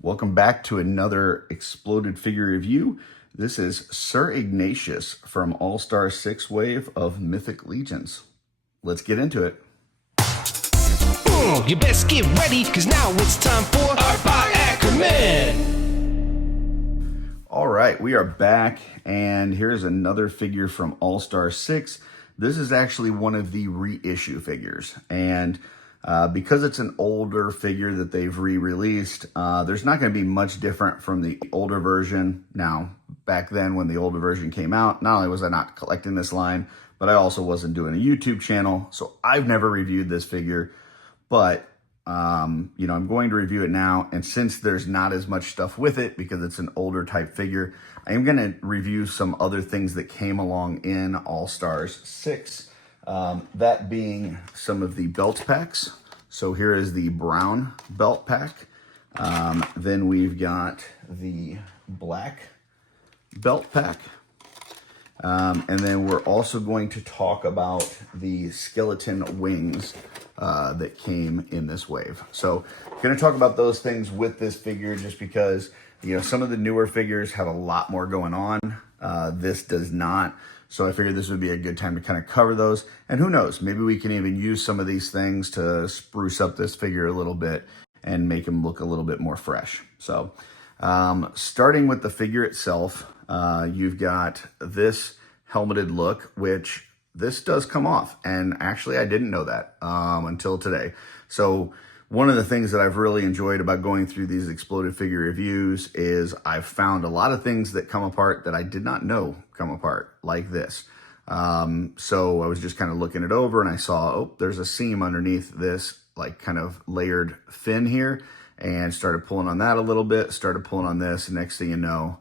Welcome back to another exploded figure review. This is Sir Ignatius from All-Star 6 Wave of Mythic Legions. Let's get into it. You best get ready, because now it's time for Art by Akerman. All right, we are back, and here's another figure from All-Star 6. This is actually one of the reissue figures, and because it's an older figure that they've re-released, there's not going to be much different from the older version. Now, back then when the older version came out, not only was I not collecting this line, but I also wasn't doing a YouTube channel, so I've never reviewed this figure. But, I'm going to review it now, and since there's not as much stuff with it because it's an older type figure, I am going to review some other things that came along in All-Stars 6. That being some of the belt packs. So here is the brown belt pack. Then we've got the black belt pack. And then we're also going to talk about the skeleton wings that came in this wave. So I'm going to talk about those things with this figure just because, some of the newer figures have a lot more going on. This does not. So I figured this would be a good time to kind of cover those. And who knows, maybe we can even use some of these things to spruce up this figure a little bit and make him look a little bit more fresh. So starting with the figure itself, you've got this helmeted look, which this does come off. And actually, I didn't know that until today. So one of the things that I've really enjoyed about going through these exploded figure reviews is I've found a lot of things that come apart that I did not know come apart, like this. So I was just kind of looking it over and I saw, oh, there's a seam underneath this, like kind of layered fin here, and started pulling on that a little bit, started pulling on this, and next thing you know,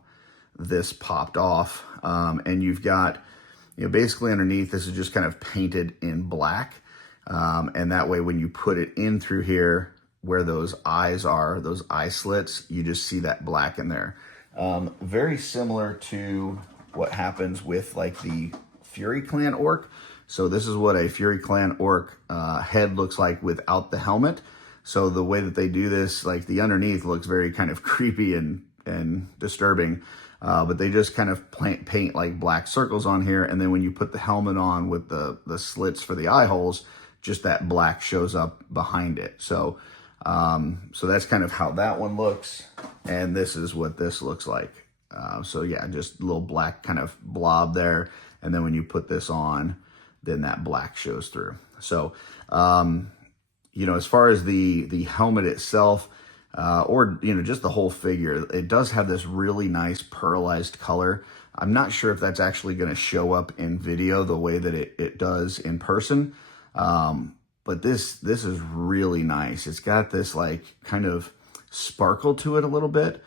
this popped off. And you've got, basically underneath, this is just kind of painted in black. And that way, when you put it in through here, where those eyes are, those eye slits, you just see that black in there. Very similar to what happens with like the Fury Clan orc. So this is what a Fury Clan orc head looks like without the helmet. So the way that they do this, like the underneath looks very kind of creepy and disturbing. But they just kind of paint like black circles on here. And then when you put the helmet on with the slits for the eye holes, just that black shows up behind it. So that's kind of how that one looks. And this is what this looks like. So yeah, just a little black kind of blob there. And then when you put this on, then that black shows through. So, as far as the helmet itself, or just the whole figure, it does have this really nice pearlized color. I'm not sure if that's actually going to show up in video the way that it does in person. But this is really nice. It's got this like kind of sparkle to it a little bit.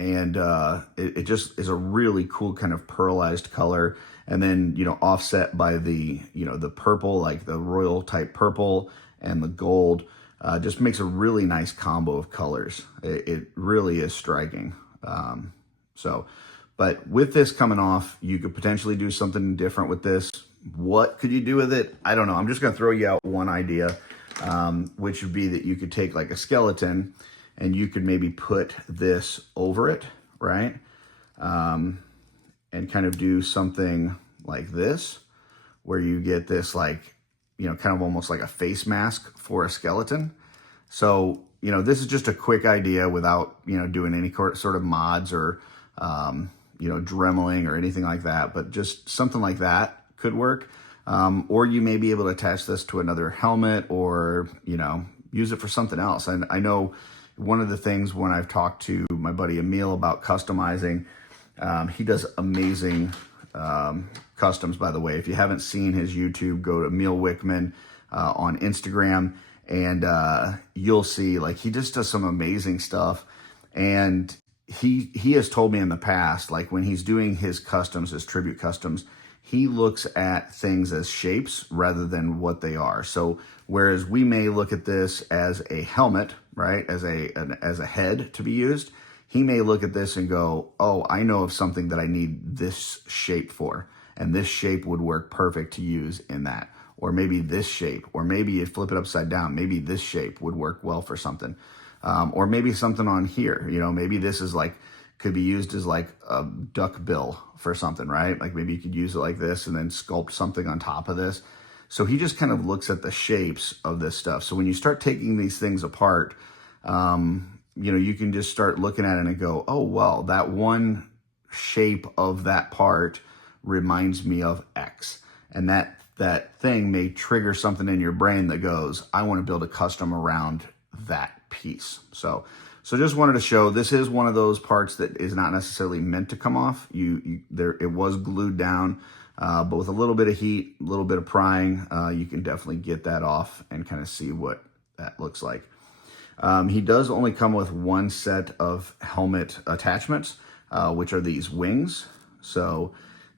It just is a really cool kind of pearlized color. And then, offset by the purple, like the royal type purple and the gold, just makes a really nice combo of colors. It really is striking. But with this coming off, you could potentially do something different with this. What could you do with it? I don't know. I'm just going to throw you out one idea, which would be that you could take like a skeleton and you could maybe put this over it, right? And kind of do something like this, where you get this like, kind of almost like a face mask for a skeleton. So, this is just a quick idea without, doing any sort of mods or, dremeling or anything like that. But just something like that could work. Or you may be able to attach this to another helmet or, use it for something else. And I know one of the things when I've talked to my buddy Emil about customizing, he does amazing customs, by the way. If you haven't seen his YouTube, go to Emil Wickman on Instagram, and you'll see like he just does some amazing stuff. And he has told me in the past, like when he's doing his customs, his tribute customs, he looks at things as shapes rather than what they are. So whereas we may look at this as a helmet, right, as a head to be used, he may look at this and go, oh, I know of something that I need this shape for, and this shape would work perfect to use in that. Or maybe this shape, or maybe you flip it upside down, maybe this shape would work well for something. or maybe something on here, you know, maybe this is like, could be used as like a duck bill for something, right? Like maybe you could use it like this and then sculpt something on top of this. So he just kind of looks at the shapes of this stuff. So when you start taking these things apart, you know, you can just start looking at it and go, oh, well, that one shape of that part reminds me of X. And that thing may trigger something in your brain that goes, I want to build a custom around that piece. So just wanted to show, this is one of those parts that is not necessarily meant to come off. It was glued down, but with a little bit of heat, a little bit of prying, you can definitely get that off and kind of see what that looks like. He does only come with one set of helmet attachments, which are these wings. So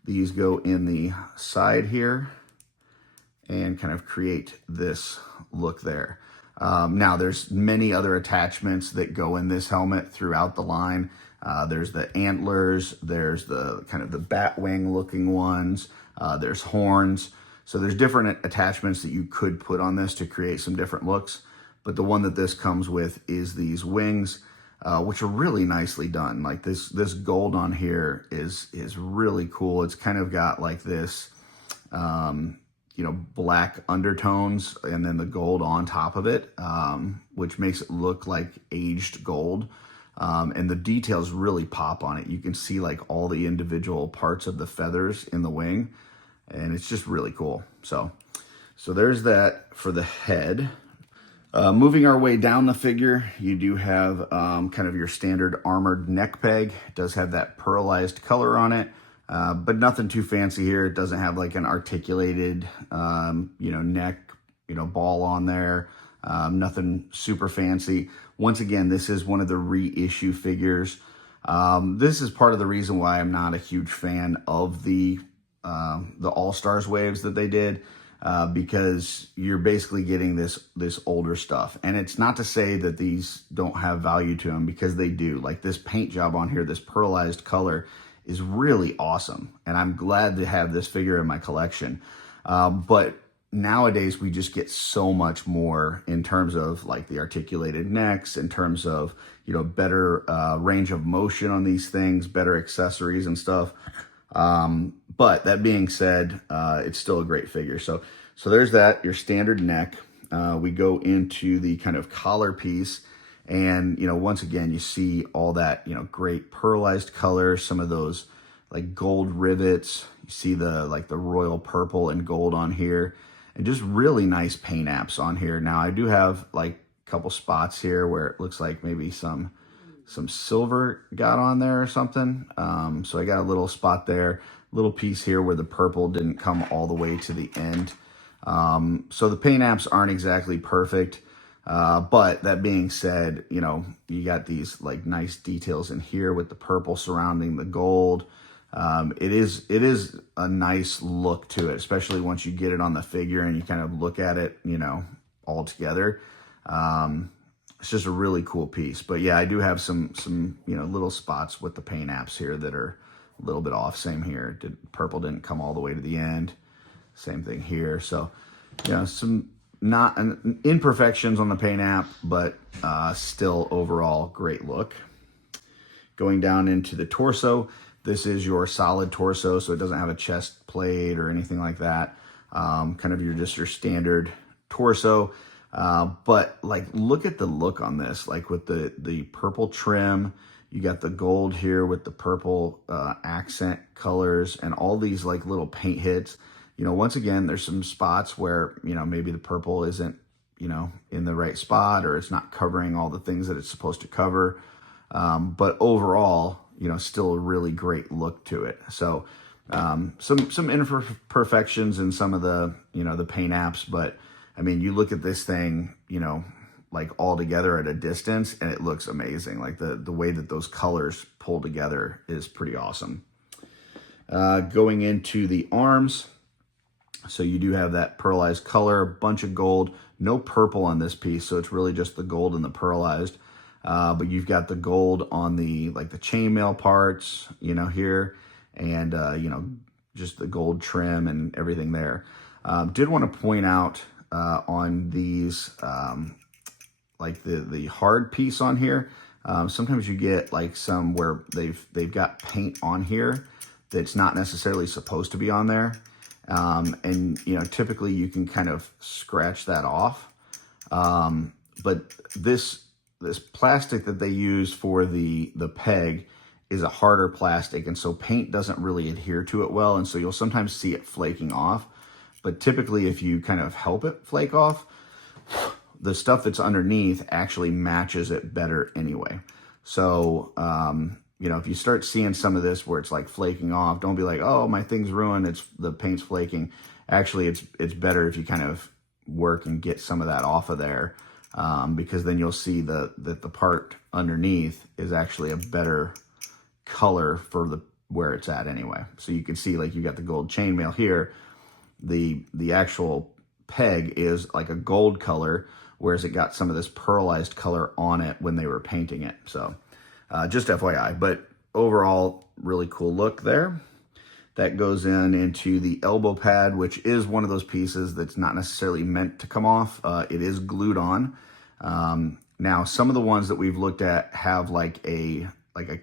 these go in the side here and kind of create this look there. Now there's many other attachments that go in this helmet throughout the line. There's the antlers, there's the kind of the bat wing looking ones, there's horns. So there's different attachments that you could put on this to create some different looks. But the one that this comes with is these wings, which are really nicely done. Like this gold on here is really cool. It's kind of got like this, you know, black undertones and then the gold on top of it, which makes it look like aged gold. And the details really pop on it. You can see like all the individual parts of the feathers in the wing, and it's just really cool. So there's that for the head. Moving our way down the figure, you do have kind of your standard armored neck peg. It does have that pearlized color on it. But nothing too fancy here. It doesn't have like an articulated, you know, neck, you know, ball on there. Nothing super fancy. Once again, this is one of the reissue figures. This is part of the reason why I'm not a huge fan of the All-Stars waves that they did, because you're basically getting this older stuff. And it's not to say that these don't have value to them, because they do. Like this paint job on here, this pearlized color, is really awesome, and I'm glad to have this figure in my collection. But nowadays we just get so much more in terms of like the articulated necks, in terms of, you know, better range of motion on these things, better accessories and stuff. But that being said, it's still a great figure. So there's that, your standard neck. We go into the kind of collar piece. And, you know, once again, you see all that, you know, great pearlized color, some of those like gold rivets. You see the royal purple and gold on here, and just really nice paint apps on here. Now I do have like a couple spots here where it looks like maybe some silver got on there or something. So I got a little spot there, little piece here where the purple didn't come all the way to the end. So the paint apps aren't exactly perfect. But that being said, you know, you got these like nice details in here with the purple surrounding the gold. It is a nice look to it, especially once you get it on the figure and you kind of look at it, you know, all together. It's just a really cool piece. But yeah, I do have some, you know, little spots with the paint apps here that are a little bit off. Same here. Purple didn't come all the way to the end. Same thing here. So, you know, some not imperfections on the paint app, but still overall great look. Going down into the torso, this is your solid torso, so it doesn't have a chest plate or anything like that. Kind of your standard torso. But like, look at the look on this, like with the purple trim. You got the gold here with the purple accent colors and all these like little paint hits. You know, once again, there's some spots where, you know, maybe the purple isn't, you know, in the right spot, or it's not covering all the things that it's supposed to cover. But overall, you know, still a really great look to it. So some imperfections in some of the, you know, the paint apps, but I mean, you look at this thing, you know, like all together at a distance, and it looks amazing. Like the way that those colors pull together is pretty awesome. Going into the arms, so you do have that pearlized color, a bunch of gold, no purple on this piece, so it's really just the gold and the pearlized. But you've got the gold on the like the chainmail parts, you know, here, and you know, just the gold trim and everything there. Did want to point out on these like the hard piece on here. Sometimes you get like some where they've got paint on here that's not necessarily supposed to be on there. And you know, typically you can kind of scratch that off. But this plastic that they use for the peg is a harder plastic, and so paint doesn't really adhere to it well, and so you'll sometimes see it flaking off. But typically if you kind of help it flake off, the stuff that's underneath actually matches it better anyway. So, you know, if you start seeing some of this where it's like flaking off, don't be like, oh, my thing's ruined, the paint's flaking. Actually, it's better if you kind of work and get some of that off of there, because then you'll see that the part underneath is actually a better color for where it's at anyway. So you can see, like, you got the gold chainmail here. The actual peg is like a gold color, whereas it got some of this pearlized color on it when they were painting it. So just FYI, but overall, really cool look there. That goes into the elbow pad, which is one of those pieces that's not necessarily meant to come off. It is glued on. Now, some of the ones that we've looked at have like a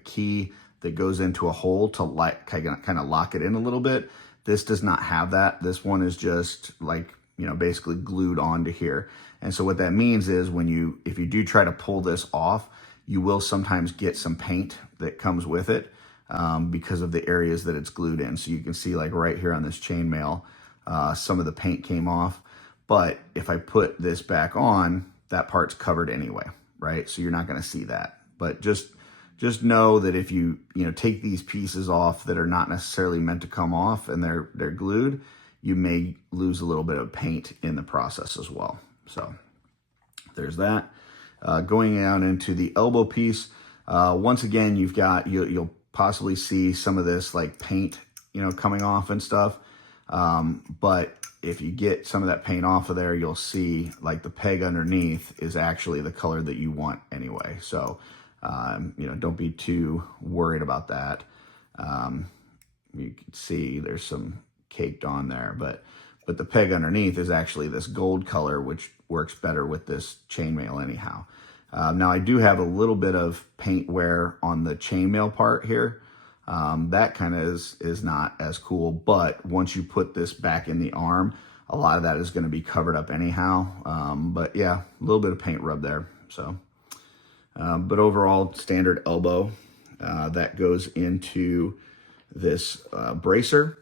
key that goes into a hole to like kind of lock it in a little bit. This does not have that. This one is just like, you know, basically glued onto here. And so what that means is if you do try to pull this off, you will sometimes get some paint that comes with it, because of the areas that it's glued in. So you can see, like, right here on this chainmail, some of the paint came off. But if I put this back on, that part's covered anyway, right? So you're not going to see that. But just know that if you take these pieces off that are not necessarily meant to come off and they're glued, you may lose a little bit of paint in the process as well. So there's that. Going out into the elbow piece, once again, you'll possibly see some of this like paint, coming off and stuff. But if you get some of that paint off of there, you'll see like the peg underneath is actually the color that you want anyway. So, don't be too worried about that. You can see there's some caked on there, but the peg underneath is actually this gold color, which works better with this chainmail anyhow. Now I do have a little bit of paint wear on the chainmail part here. That kind of is not as cool, but once you put this back in the arm, a lot of that is going to be covered up anyhow. But yeah, a little bit of paint rub there. So, but overall, standard elbow, that goes into this bracer.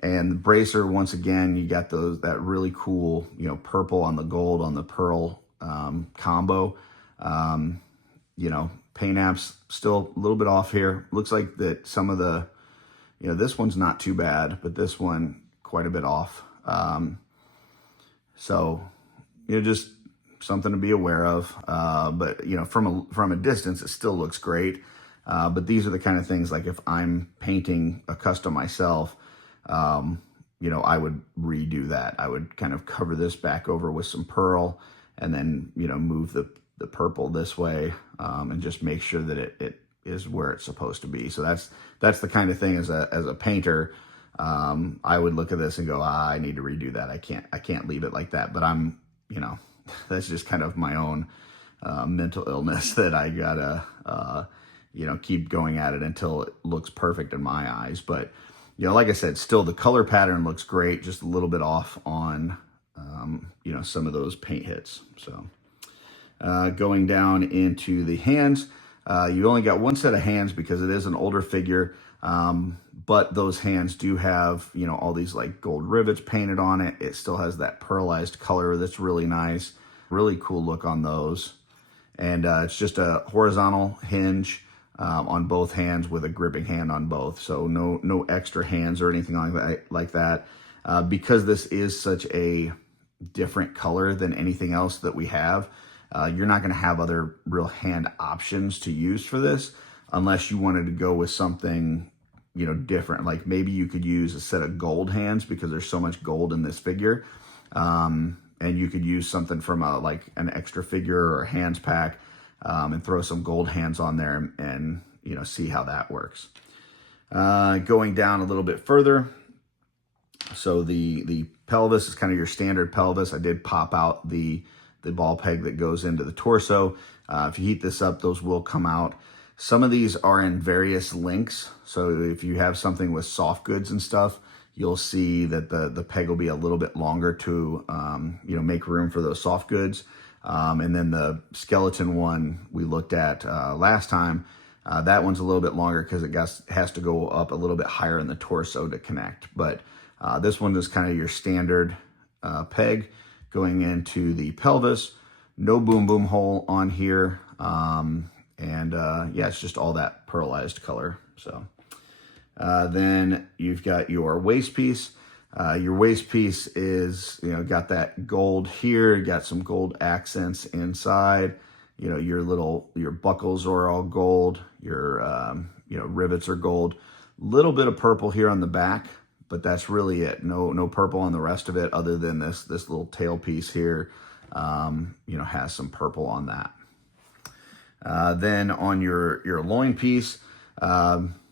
And the bracer, once again, you got that really cool, purple on the gold on the pearl combo. Paint apps still a little bit off here. Looks like that some of the, this one's not too bad, but this one quite a bit off. So, just something to be aware of. But from a distance, it still looks great. But these are the kind of things, like if I'm painting a custom myself, I would redo that. I would kind of cover this back over with some pearl and then, move the purple this way, and just make sure that it is where it's supposed to be. So that's the kind of thing as a painter, I would look at this and go, I need to redo that. I can't leave it like that. But I'm, that's just kind of my own mental illness that I gotta, keep going at it until it looks perfect in my eyes. But, like I said, still the color pattern looks great, just a little bit off on, some of those paint hits. So going down into the hands, you only got one set of hands because it is an older figure. But those hands do have, all these like gold rivets painted on it. It still has that pearlized color that's really nice. Really cool look on those. And it's just a horizontal hinge on both hands with a gripping hand on both. So no extra hands or anything like that. Because this is such a different color than anything else that we have, you're not going to have other real hand options to use for this unless you wanted to go with something, different. Like maybe you could use a set of gold hands because there's so much gold in this figure. And you could use something from like an extra figure or a hands pack, and throw some gold hands on there and see how that works. Going down a little bit further. So the pelvis is kind of your standard pelvis. I did pop out the the ball peg that goes into the torso. If you heat this up, those will come out. Some of these are in various lengths. So if you have something with soft goods and stuff, you'll see that the peg will be a little bit longer to, make room for those soft goods. And then the skeleton one we looked at last time, that one's a little bit longer because it has to go up a little bit higher in the torso to connect. But this one is kind of your standard peg going into the pelvis. No boom boom hole on here. It's just all that pearlized color. So then you've got your waist piece. Your waist piece is, got that gold here, got some gold accents inside. Your buckles are all gold. Your, rivets are gold. Little bit of purple here on the back, but that's really it. No purple on the rest of it, other than this little tail piece here, has some purple on that. Then on your loin piece,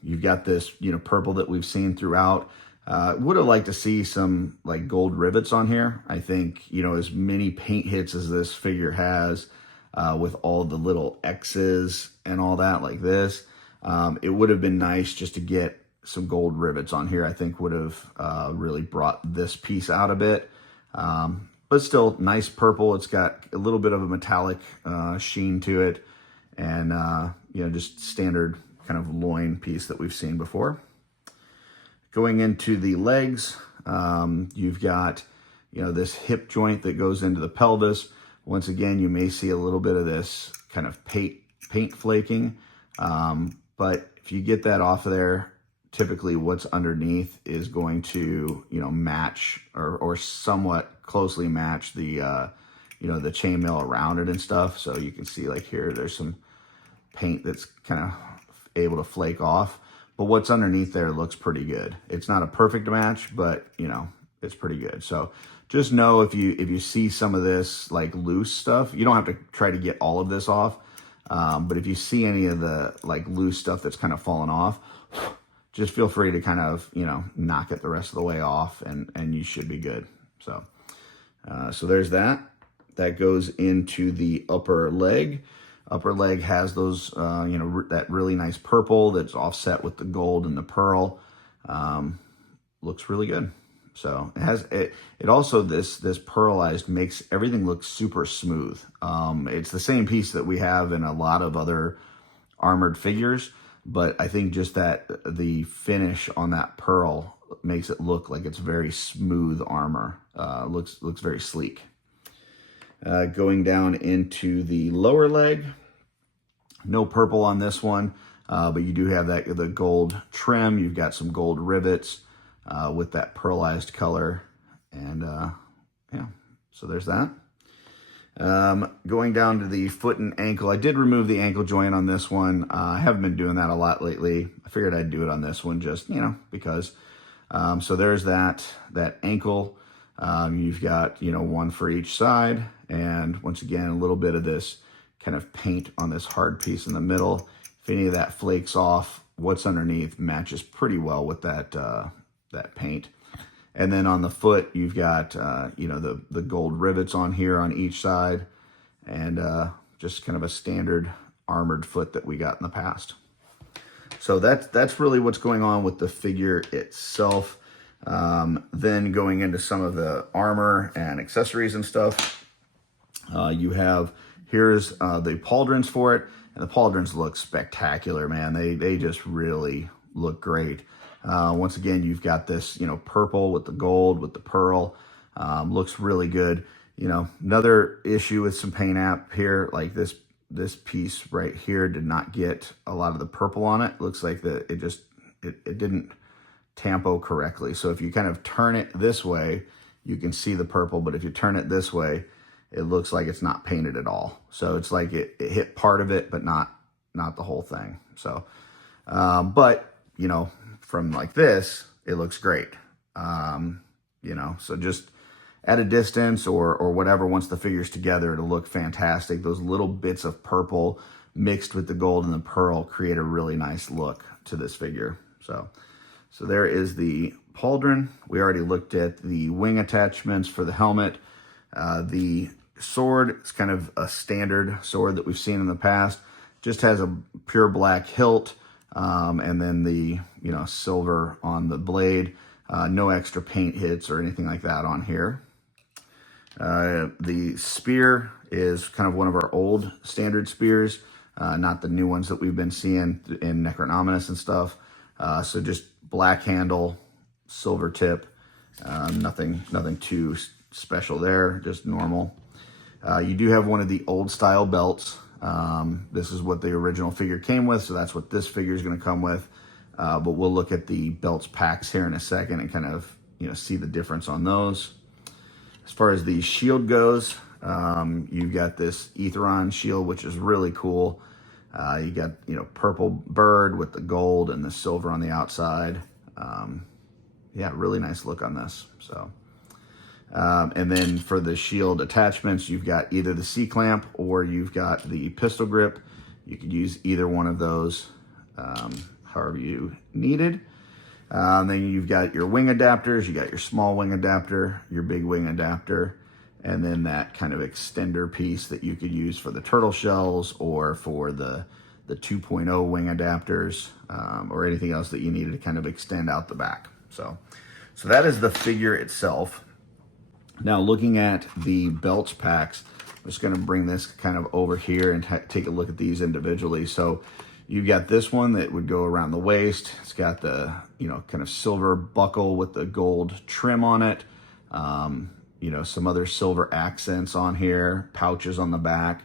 you've got this, purple that we've seen throughout. Would have liked to see some like gold rivets on here. I think, as many paint hits as this figure has, with all the little X's and all that like this, it would have been nice just to get some gold rivets on here. I think would have really brought this piece out a bit. But still nice purple. It's got a little bit of a metallic sheen to it, and just standard kind of loin piece that we've seen before. Going into the legs, you've got this hip joint that goes into the pelvis. Once again, you may see a little bit of this kind of paint flaking, but if you get that off of there, typically what's underneath is going to match or somewhat closely match the the chainmail around it and stuff. So you can see like here, there's some paint that's kind of able to flake off, but what's underneath there looks pretty good. It's not a perfect match, but it's pretty good. So just know if you see some of this like loose stuff, you don't have to try to get all of this off, but if you see any of the like loose stuff that's kind of fallen off, just feel free to kind of knock it the rest of the way off, and you should be good. So so there's that. That goes into the upper leg. Upper leg has those, that really nice purple that's offset with the gold and the pearl. Looks really good. So it has it also, this pearlized makes everything look super smooth. It's the same piece that we have in a lot of other armored figures, but I think just that the finish on that pearl makes it look like it's very smooth armor. Looks very sleek. Going down into the lower leg, no purple on this one, but you do have the gold trim. You've got some gold rivets with that pearlized color, and so there's that. Going down to the foot and ankle, I did remove the ankle joint on this one. I haven't been doing that a lot lately. I figured I'd do it on this one just because. So there's that ankle. You've got one for each side, and once again a little bit of this kind of paint on this hard piece in the middle. If any of that flakes off, what's underneath matches pretty well with that paint. And then on the foot, you've got the gold rivets on here on each side, and just kind of a standard armored foot that we got in the past. So that's really what's going on with the figure itself. Then going into some of the armor and accessories and stuff, you have, here's the pauldrons for it, and the pauldrons look spectacular, man. They just really look great. Once again, you've got this, purple with the gold, with the pearl, looks really good. Another issue with some paint app here, like this piece right here did not get a lot of the purple on it. Looks like it didn't tampo correctly. So if you kind of turn it this way, you can see the purple, but if you turn it this way, it looks like it's not painted at all. So it's like it hit part of it, but not the whole thing. So, but from like this, it looks great. So just at a distance or whatever, once the figure's together, it'll look fantastic. Those little bits of purple mixed with the gold and the pearl create a really nice look to this figure. So there is the pauldron. We already looked at the wing attachments for the helmet. The sword. It's kind of a standard sword that we've seen in the past. Just has a pure black hilt, and then the silver on the blade. No extra paint hits or anything like that on here. The spear is kind of one of our old standard spears, not the new ones that we've been seeing in Necronominus and stuff. So just black handle, silver tip, nothing too special there, just normal. You do have one of the old style belts. This is what the original figure came with, so that's what this figure is going to come with. But we'll look at the belts packs here in a second and kind of see the difference on those. As far as the shield goes, you've got this Aetheron shield, which is really cool. You got purple bird with the gold and the silver on the outside. Yeah, really nice look on this. So, and then for the shield attachments, you've got either the C-clamp or you've got the pistol grip. You could use either one of those, however you needed. Then you've got your wing adapters. You got your small wing adapter, your big wing adapter, and then that kind of extender piece that you could use for the turtle shells or for the 2.0 wing adapters, or anything else that you needed to kind of extend out the back. So that is the figure itself. Now looking at the belts packs, I'm just going to bring this kind of over here and take a look at these individually. So you've got this one that would go around the waist. It's got the, kind of silver buckle with the gold trim on it. Some other silver accents on here, pouches on the back.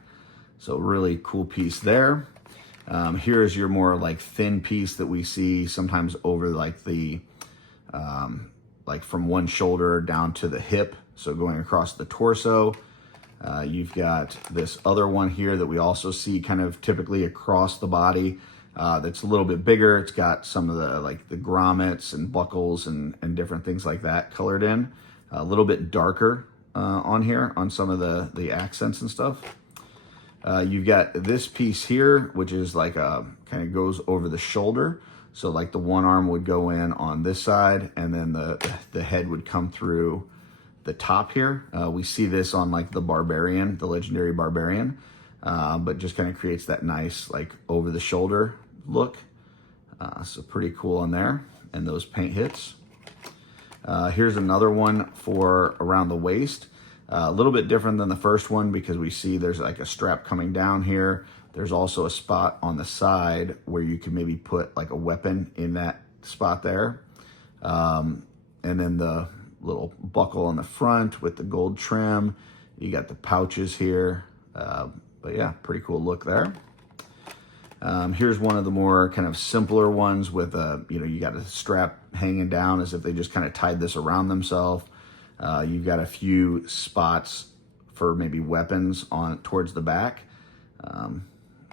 So really cool piece there. Here's your more like thin piece that we see sometimes over like the, like from one shoulder down to the hip. So going across the torso. You've got this other one here that we also see kind of typically across the body, that's a little bit bigger. It's got some of the like the grommets and buckles and different things like that colored in. A little bit darker on here on some of the accents and stuff. You've got this piece here, which is like a kind of goes over the shoulder. So like the one arm would go in on this side, and then the head would come through the top here. We see this on like the Barbarian, the legendary Barbarian, but just kind of creates that nice like over the shoulder look. So pretty cool on there, and those paint hits. Here's another one for around the waist. A little bit different than the first one because we see there's like a strap coming down here. There's also a spot on the side where you can maybe put like a weapon in that spot there. And then the little buckle on the front with the gold trim. You got the pouches here. But yeah, pretty cool look there. Here's one of the more kind of simpler ones with you got a strap hanging down as if they just kind of tied this around themselves. You've got a few spots for maybe weapons on towards the back.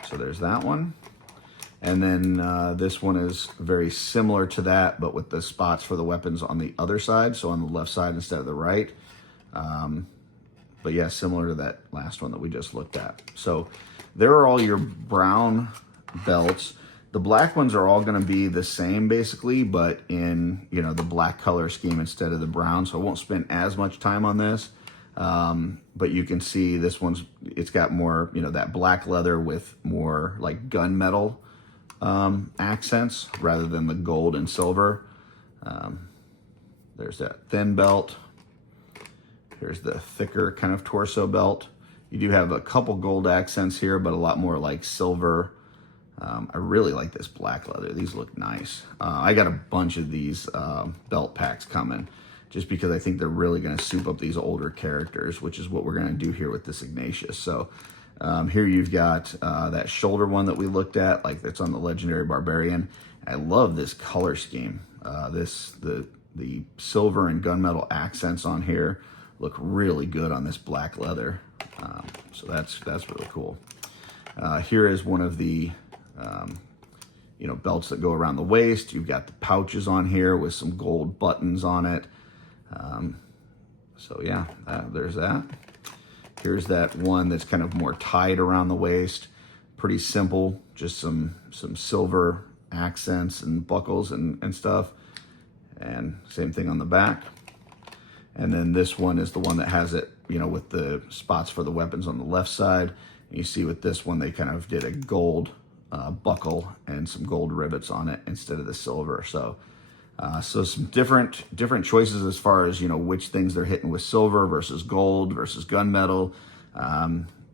So there's that one. And then this one is very similar to that, but with the spots for the weapons on the other side, so on the left side instead of the right. But yeah, similar to that last one that we just looked at. So there are all your brown belts. The black ones are all going to be the same basically, but in the black color scheme instead of the brown. So I won't spend as much time on this. But you can see this it's got more, that black leather with more like gunmetal accents rather than the gold and silver. There's that thin belt. Here's the thicker kind of torso belt. You do have a couple gold accents here, but a lot more like silver. I really like this black leather. These look nice. I got a bunch of these belt packs coming just because I think they're really going to soup up these older characters, which is what we're going to do here with this Ignatius. So here you've got that shoulder one that we looked at, like that's on the legendary Barbarian. I love this color scheme. The silver and gunmetal accents on here look really good on this black leather. So that's really cool. Here is one of the belts that go around the waist. You've got the pouches on here with some gold buttons on it. So yeah, there's that. Here's that one that's kind of more tied around the waist. Pretty simple, just some silver accents and buckles and stuff. And same thing on the back. And then this one is the one that has it you know, with the spots for the weapons on the left side. You see with this one, they kind of did a gold buckle and some gold rivets on it instead of the silver. So some different choices as far as, you know, which things they're hitting with silver versus gold versus gunmetal.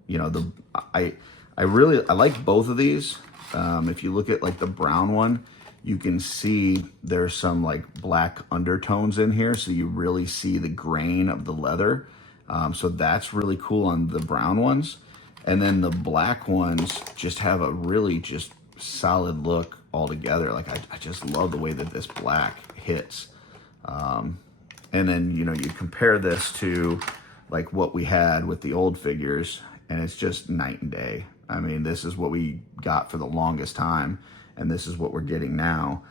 You know, I like both of these. If you look at like the brown one, you can see there's some like black undertones in here, so you really see the grain of the leather. So that's really cool on the brown ones. And then the black ones just have a really just solid look altogether. Like I just love the way that this black hits. And then, you know, you compare this to like what we had with the old figures, and it's just night and day. I mean, this is what we got for the longest time, and this is what we're getting now.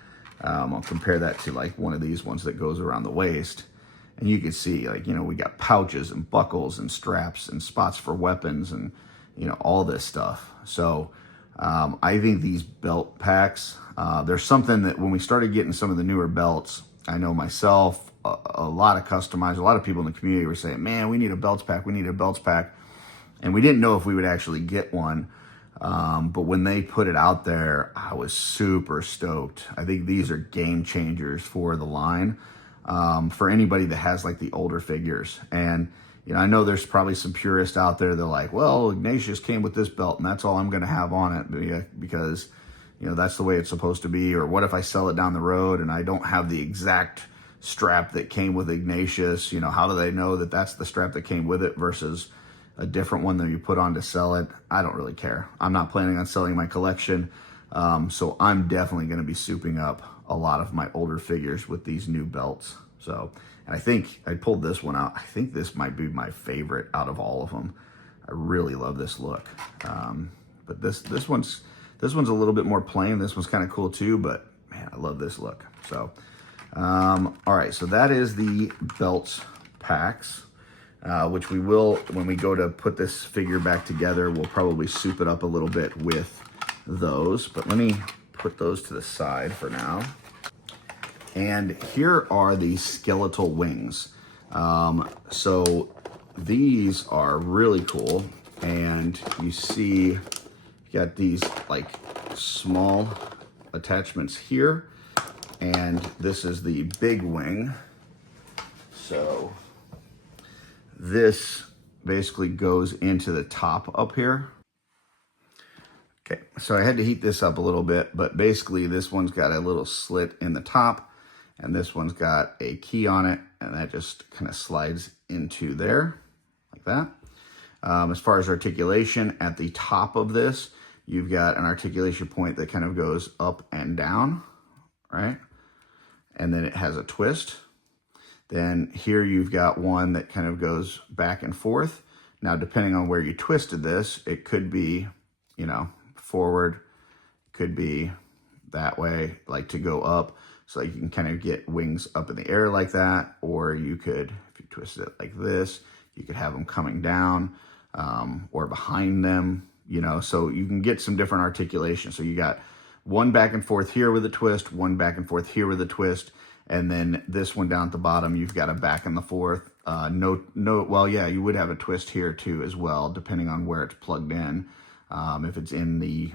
I'll compare that to like one of these ones that goes around the waist, and you can see, like, you know, we got pouches and buckles and straps and spots for weapons and, you know, all this stuff. So I think these belt packs, there's something that when we started getting some of the newer belts, I know myself, a lot of customized, a lot of people in the community were saying, man, we need a belts pack, we need a belts pack. And we didn't know if we would actually get one. But when they put it out there, I was super stoked. I think these are game changers for the line, for anybody that has like the older figures. And, you know, I know there's probably some purists out there that are like, well, Ignatius came with this belt and that's all I'm going to have on it because, you know, that's the way it's supposed to be. Or what if I sell it down the road and I don't have the exact strap that came with Ignatius? You know, how do they know that that's the strap that came with it versus a different one that you put on to sell it? I don't really care. I'm not planning on selling my collection. So I'm definitely going to be souping up a lot of my older figures with these new belts. So, and I think I pulled this one out. I think this might be my favorite out of all of them. I really love this look. But this one's a little bit more plain. This one's kind of cool too, but man, I love this look. So, all right. So that is the belt packs. Which we will, when we go to put this figure back together, we'll probably soup it up a little bit with those. But let me put those to the side for now. And here are the skeletal wings. So these are really cool. And you see, you got these like small attachments here. And this is the big wing. So this basically goes into the top up here. Okay, so I had to heat this up a little bit, but basically this one's got a little slit in the top, and this one's got a key on it, and that just kind of slides into there, like that. As far as articulation, at the top of this, you've got an articulation point that kind of goes up and down, right? And then it has a twist. Then here you've got one that kind of goes back and forth. Now, depending on where you twisted this, it could be, you know, forward, could be that way, like to go up. So you can kind of get wings up in the air like that. Or you could, if you twisted it like this, you could have them coming down or behind them, you know, so you can get some different articulation. So you got one back and forth here with a twist, one back and forth here with a twist. And then this one down at the bottom, you've got a back and the forth. Well, yeah, you would have a twist here too as well, depending on where it's plugged in. If it's in the,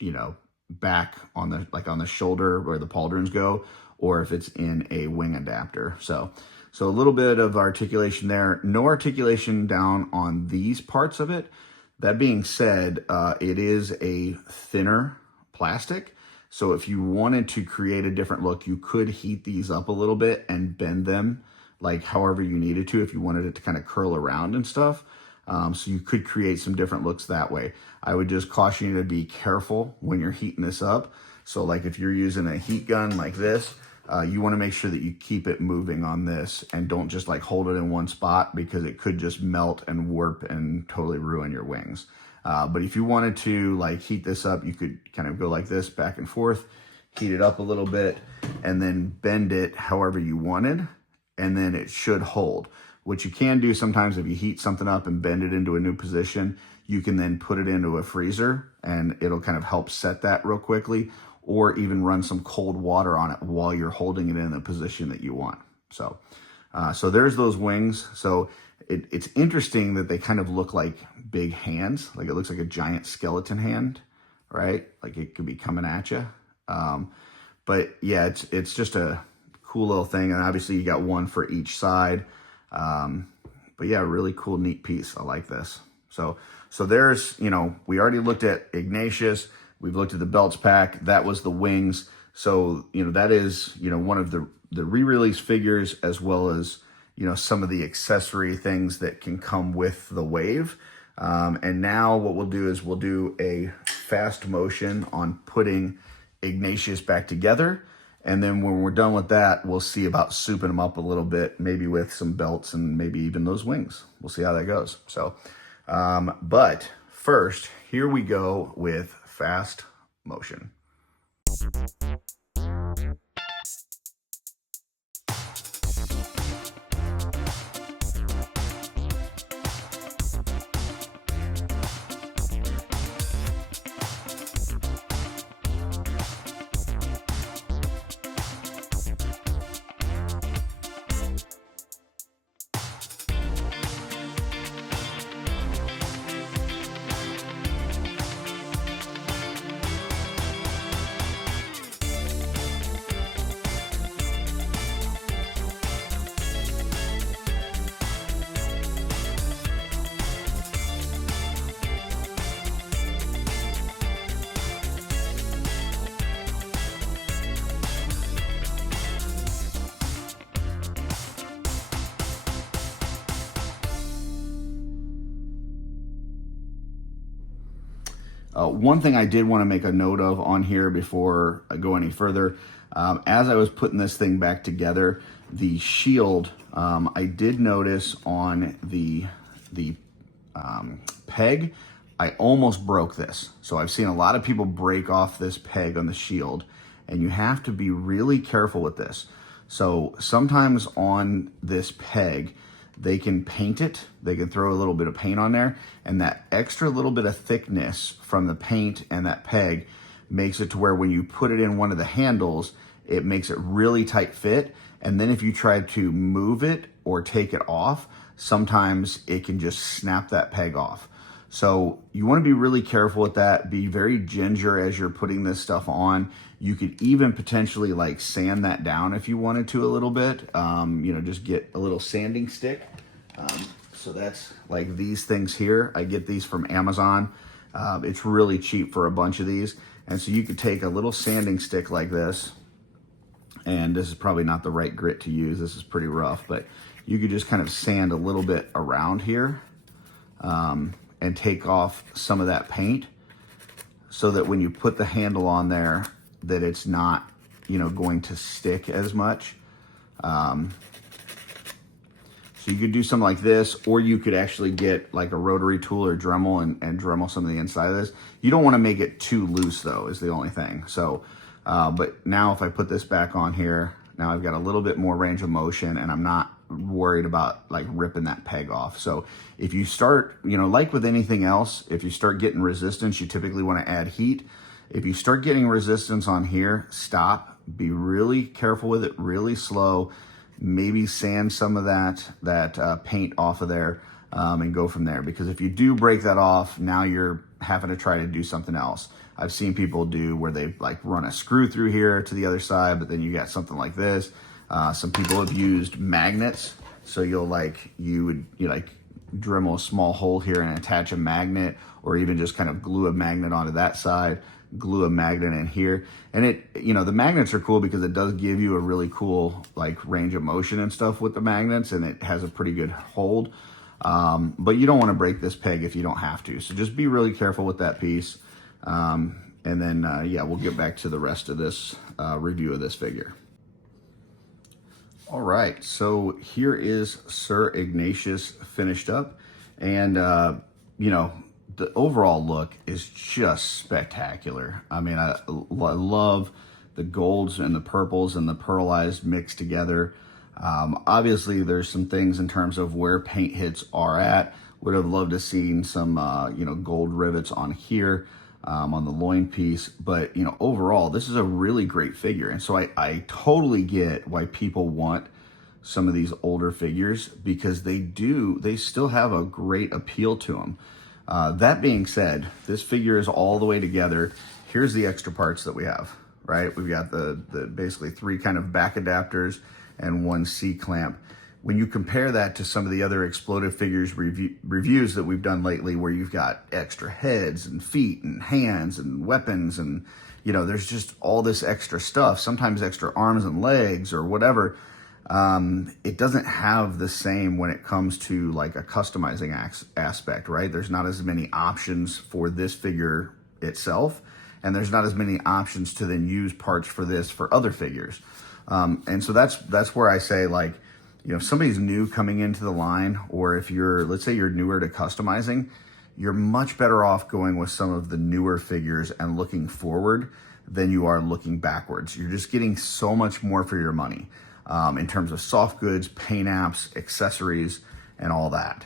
you know, back on the, like on the shoulder where the pauldrons go, or if it's in a wing adapter. So a little bit of articulation there. No articulation down on these parts of it. That being said, it is a thinner plastic. So if you wanted to create a different look, you could heat these up a little bit and bend them like however you needed to if you wanted it to kind of curl around and stuff. So you could create some different looks that way. I would just caution you to be careful when you're heating this up. So like if you're using a heat gun like this, you want to make sure that you keep it moving on this and don't just like hold it in one spot, because it could just melt and warp and totally ruin your wings. But if you wanted to like heat this up, you could kind of go like this back and forth, heat it up a little bit, and then bend it however you wanted, and then it should hold. What you can do sometimes if you heat something up and bend it into a new position, you can then put it into a freezer and it'll kind of help set that real quickly, or even run some cold water on it while you're holding it in the position that you want. So So there's those wings. So it's interesting that they kind of look like big hands. Like it looks like a giant skeleton hand, right? Like it could be coming at you. But yeah, it's just a cool little thing. And obviously you got one for each side. But yeah, really cool, neat piece. I like this. So there's, we already looked at Ignatius. We've looked at the belts pack. That was the wings. So, that is, one of the re-release figures, as well as, some of the accessory things that can come with the wave. And now what we'll do is we'll do a fast motion on putting Ignatius back together. And then when we're done with that, we'll see about souping them up a little bit, maybe with some belts and maybe even those wings. We'll see how that goes. So, but first, here we go with fast motion. One thing I did want to make a note of on here before I go any further, as I was putting this thing back together, the shield, I did notice on the peg, I almost broke this. So I've seen a lot of people break off this peg on the shield, and you have to be really careful with this. So sometimes on this peg, they can paint it. They can throw a little bit of paint on there, and that extra little bit of thickness from the paint and that peg makes it to where when you put it in one of the handles, it makes it really tight fit. And then if you try to move it or take it off, sometimes it can just snap that peg off. So you want to be really careful with that. Be very ginger as you're putting this stuff on. You could even potentially like sand that down if you wanted to a little bit. Just get a little sanding stick. So that's like these things here. I get these from Amazon. It's really cheap for a bunch of these. And so you could take a little sanding stick like this. And this is probably not the right grit to use. This is pretty rough, but you could just kind of sand a little bit around here. And take off some of that paint so that when you put the handle on there, that it's not, going to stick as much. So you could do something like this, or you could actually get like a rotary tool or Dremel and Dremel some of the inside of this. You don't want to make it too loose though, is the only thing. So, but now if I put this back on here, now I've got a little bit more range of motion and I'm not worried about like ripping that peg off. So if you start, like with anything else, if you start getting resistance, you typically want to add heat. If you start getting resistance on here, stop, be really careful with it, really slow, maybe sand some of that paint off of there, and go from there. Because if you do break that off, now you're having to try to do something else. I've seen people do where they like run a screw through here to the other side, but then you got something like this. Some people have used magnets. So you would Dremel a small hole here and attach a magnet, or even just kind of glue a magnet onto that side, glue a magnet in here. And the magnets are cool because it does give you a really cool like range of motion and stuff with the magnets, and it has a pretty good hold. But you don't want to break this peg if you don't have to. So just be really careful with that piece. And then, we'll get back to the rest of this review of this figure. All right, so here is Sir Ignatius finished up, and the overall look is just spectacular. I mean, I love the golds and the purples and the pearlized mixed together. Obviously, there's some things in terms of where paint hits are at. Would have loved to seen some gold rivets on here. On the loin piece, but overall this is a really great figure, and so I totally get why people want some of these older figures because they still have a great appeal to them. That being said, this figure is all the way together. Here's the extra parts that we have, right? We've got the basically 3 kind of back adapters and 1 C-clamp. When you compare that to some of the other exploded figures reviews that we've done lately, where you've got extra heads and feet and hands and weapons and, you know, there's just all this extra stuff, sometimes extra arms and legs or whatever. It doesn't have the same when it comes to like a customizing aspect, right? There's not as many options for this figure itself, and there's not as many options to then use parts for this for other figures. And so that's where I say, like, you know, if somebody's new coming into the line, or if you're, let's say you're newer to customizing, you're much better off going with some of the newer figures and looking forward than you are looking backwards. You're just getting so much more for your money in terms of soft goods, paint apps, accessories, and all that.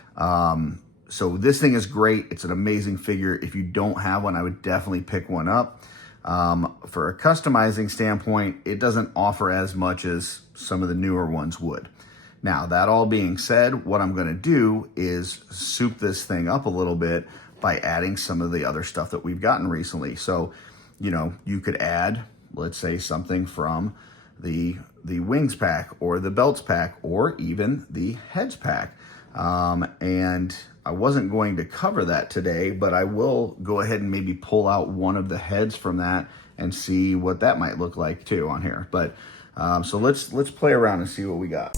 So this thing is great. It's an amazing figure. If you don't have one, I would definitely pick one up. For a customizing standpoint, it doesn't offer as much as some of the newer ones would. Now, that all being said, what I'm going to do is soup this thing up a little bit by adding some of the other stuff that we've gotten recently. So, you know, you could add, let's say, something from the wings pack or the belts pack or even the heads pack. And I wasn't going to cover that today, but I will go ahead and maybe pull out one of the heads from that and see what that might look like too on here. But so let's play around and see what we got.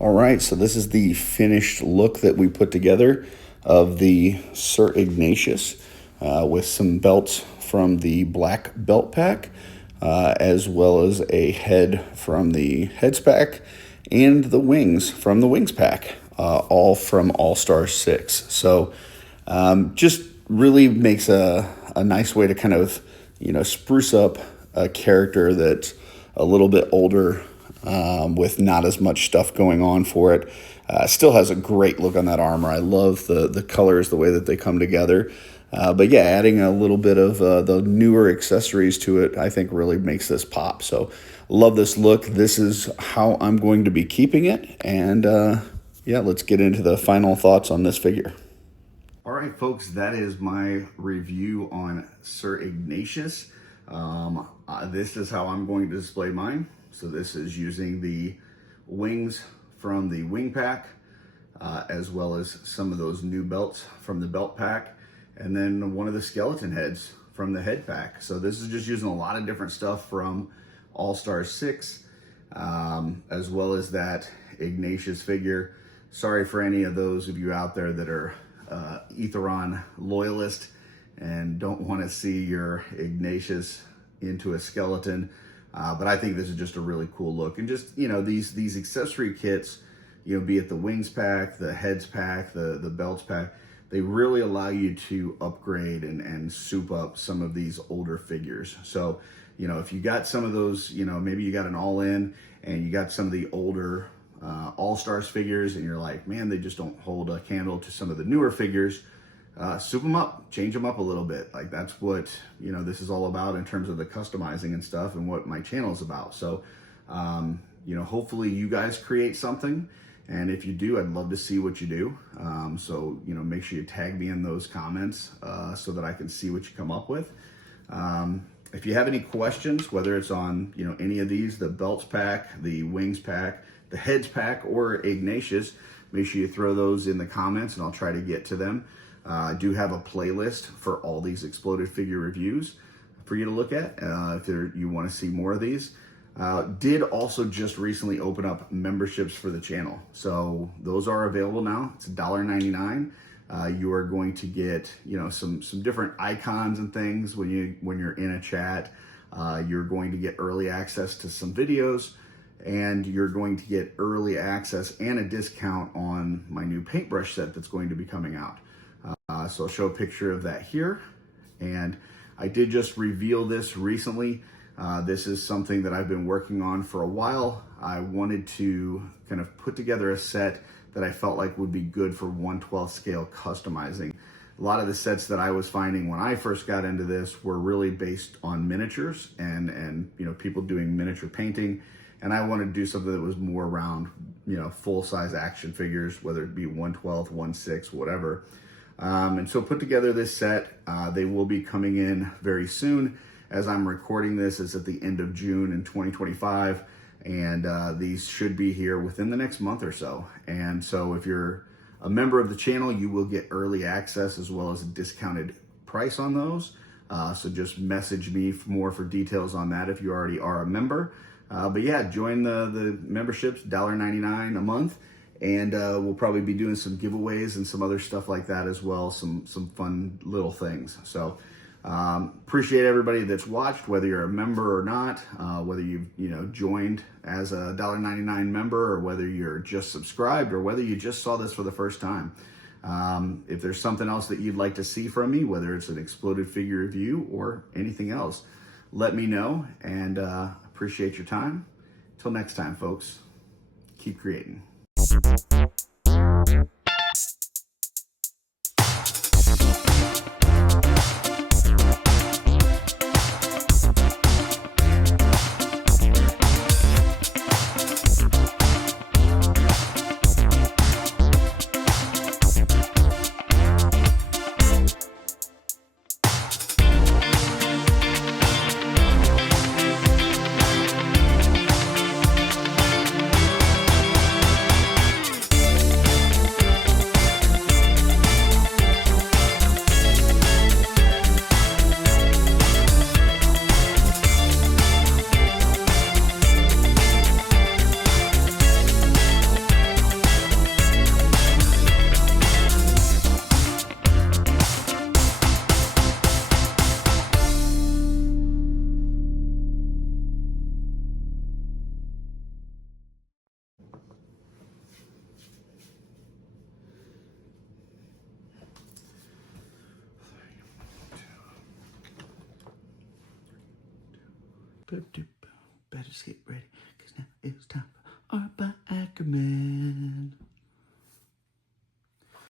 All right, so this is the finished look that we put together of the Sir Ignatius with some belts from the black belt pack, as well as a head from the heads pack and the wings from the wings pack, all from All-Star 6. So just really makes a nice way to kind of, you know, spruce up a character that's a little bit older, with not as much stuff going on for it. Still has a great look on that armor. I love the colors, the way that they come together. But yeah, adding a little bit of the newer accessories to it, I think really makes this pop. So love this look. This is how I'm going to be keeping it. And yeah, let's get into the final thoughts on this figure. All right, folks, that is my review on Sir Ignatius. This is how I'm going to display mine. So this is using the wings from the wing pack, as well as some of those new belts from the belt pack, and then one of the skeleton heads from the head pack. So this is just using a lot of different stuff from All-Star 6, as well as that Ignatius figure. Sorry for any of those of you out there that are Aetheron loyalist and don't want to see your Ignatius into a skeleton. But I think this is just a really cool look. And just, you know, these accessory kits, you know, be it the wings pack, the heads pack, the belts pack, they really allow you to upgrade and soup up some of these older figures. So, you know, if you got some of those, you know, maybe you got an all-in and you got some of the older All-Stars figures and you're like, man, they just don't hold a candle to some of the newer figures. Soup them up, change them up a little bit. Like, that's what, you know, this is all about in terms of the customizing and stuff and what my channel is about. So, you know, hopefully you guys create something. And if you do, I'd love to see what you do. So, you know, make sure you tag me in those comments so that I can see what you come up with. If you have any questions, whether it's on, you know, any of these, the belts pack, the wings pack, the heads pack, or Ignatius, make sure you throw those in the comments and I'll try to get to them. I do have a playlist for all these exploded figure reviews for you to look at if you want to see more of these. Did also just recently open up memberships for the channel. So those are available now. It's $1.99. You are going to get, some different icons and things when you're in a chat. You're going to get early access to some videos, and you're going to get early access and a discount on my new paintbrush set that's going to be coming out. So I'll show a picture of that here. And I did just reveal this recently. This is something that I've been working on for a while. I wanted to kind of put together a set that I felt like would be good for 1/12 scale customizing. A lot of the sets that I was finding when I first got into this were really based on miniatures and people doing miniature painting. And I wanted to do something that was more around, full-size action figures, whether it be 1/12, 1/6, whatever. And so put together this set. They will be coming in very soon. As I'm recording this, it's at the end of June in 2025, and these should be here within the next month or so. And so if you're a member of the channel, you will get early access as well as a discounted price on those. So just message me for more details on that if you already are a member. But yeah, join the memberships, $1.99 a month. And we'll probably be doing some giveaways and some other stuff like that as well, some fun little things. So appreciate everybody that's watched, whether you're a member or not, whether you've joined as a $1.99 member, or whether you're just subscribed, or whether you just saw this for the first time. If there's something else that you'd like to see from me, whether it's an exploded figure review or anything else, let me know, and appreciate your time. Till next time, folks, keep creating. Better get ready, 'cause now it's time for Art by Akerman.